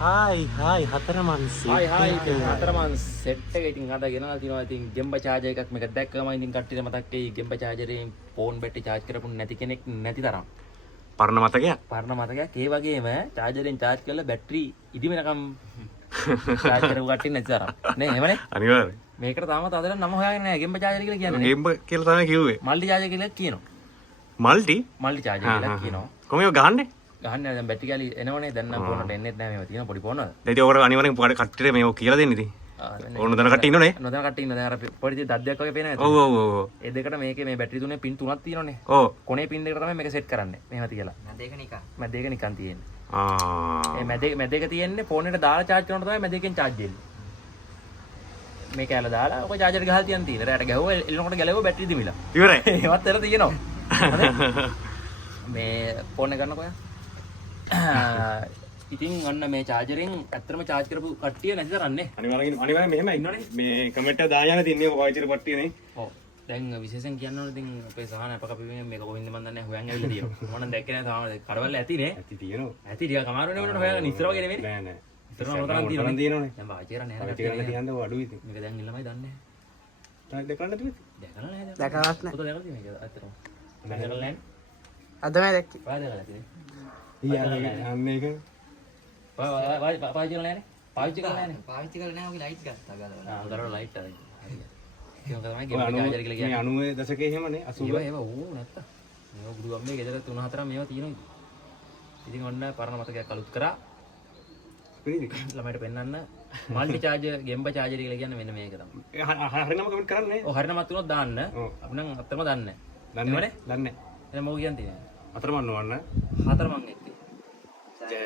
Hi හතරමන් හතරමන් set එක ඉතින් අද ගෙනලා තිනවා. ඉතින් ගෙම්බ charger එකක් මේක දැක්කම ඉතින් කට්ටියට මතක් වෙයි ගෙම්බ charger එකෙන් ෆෝන් බැටරි charge කරපු නැති කෙනෙක් නැති තරම්. පරණ මතකයක්. ඒ වගේම charger එකෙන් charge කරලා බැටරි ඉදි වෙනකම් charge කරපු කට්ටිය නැති තරම්. නේ එහෙමනේ? අනිවාර්යයෙන්. මේකට තාමත් අදට නම හොයාගෙන නැහැ. ගෙම්බ charger කියලා කියන්නේ. ගෙම්බ කියලා තමයි කිව්වේ. මල්ටි charger කියලා කියනවා. මල්ටි charger කියලා කියනවා. කොහොමද ගහන්නේ? ගහන්න දැන් බැටරි කැලි එනවනේ දැන් නම් ෆෝන් වලට එන්නෙත් නැහැ මේවා තියෙන පොඩි ෆෝන් වල. දැන් ඒක ඔකට අනිවාර්යෙන් කට්ටියට මේක කියලා දෙන්න ඉතින්. ඕන දන කට්ටිය ඉන්නෝනේ. නොදැන කට්ටිය ඉන්න. දැන් අර පොඩි දද්දයක් වගේ පේනවා. ඔව්. ඒ දෙකට මේකේ මේ බැටරි තුනේ පින් තුනක් තියෙනවනේ. ඔව්. කොනේ පින් දෙකට තමයි මේක සෙට් කරන්නේ. මෙහෙම තියලා. මැද එක නිකන් තියෙන්නේ. ඒ මැද එක තියෙන්නේ ෆෝන් එකට දාලා charge කරනකොට තමයි මැද එකෙන් charge වෙන්නේ. මේක ඇල දාලා ඔක charger ගහලා තියන් තියෙන. රැට ගැහුවා එළනකොට ගැලවුවා බැටරි දිමිලා. ඉවරයි. ඒවත් එතන තියෙනවා. මේ ෆෝන් එක ගන්නකො යා. ඉතින් අන්න මේ චාර්ජරෙන් ඇත්තටම charge කරපු කට්ටිය නැති තරන්නේ. අනිවාර්යෙන් මෙහෙම ඉන්නෝනේ. මේ කමෙන්ට් එක දාන්න තින්නේ ඔය පාවිච්චි කරපු කට්ටියනේ. ඔව්. දැන් විශේෂයෙන් කියන්න ඕනේ ඉතින් අපේ සහන අප කපින්නේ මේක කොහෙන්ද මන් දන්නේ හොයන් ඇවිල්ලා තියෙනවා. මම නම් දැක්කේ නෑ තාම කඩවල ඇතිනේ. ඇති තියෙනවා. ඇති ටික කමාරුනේ වුණාට හොයන්න ඉස්සර වගේ නෙමෙයි. නෑ. ඉස්සර මොකටද තියෙනවනේ. දැන් පාවිච්චි කරන්නේ නැහැ. පාවිච්චි කරන්න තියන්න ඔය අඩුයි ඉතින්. මේක දැන් ඉල්ලමයි දන්නේ. දැකලා නැතිද? දැකලා නැහැ. දැකලත් නැහැ. පොත දැකලා තියෙන මේක ඇත්තටම. දැකලා නැහැ. අද මේ දැක්කේ. පාය දැකලා තියෙන්නේ. මේක පාවිච්චි කරලා නැහැනේ. පාවිච්චි කරලා නැහැනේ. පාවිච්චි කරලා නැහැ. ඔගේ ලයිට් ගත්තා ගාලා. ගරවල ලයිට් ආයි. ඒක තමයි ගෙම්බ charger කියලා කියන්නේ. මේ 90 දශකයේ එහෙමනේ 80 ඒවා ඌ නැත්තා. මේවා බුදු අම්මේ ගෙදර 3-4 මේවා තියෙනවා. ඉතින් ඔන්න පරණ මතකයක් අලුත් කරා. ළමයිට පෙන්නන්න මල්ටි charger ගෙම්බ charger කියලා කියන්නේ මෙන්න මේක තමයි. හරිනම කමෙන්ට් කරන්නේ. ඔව් හරිනමත් වුණොත් දාන්න. අපි නම් අත්‍තරම දන්නේ නැහැ. දන්නේ. එහෙනම් මොකෝ කියන්නේ තියෙන්නේ. අතරමන් නොවන්න. හතර මං එක්කේ. ජය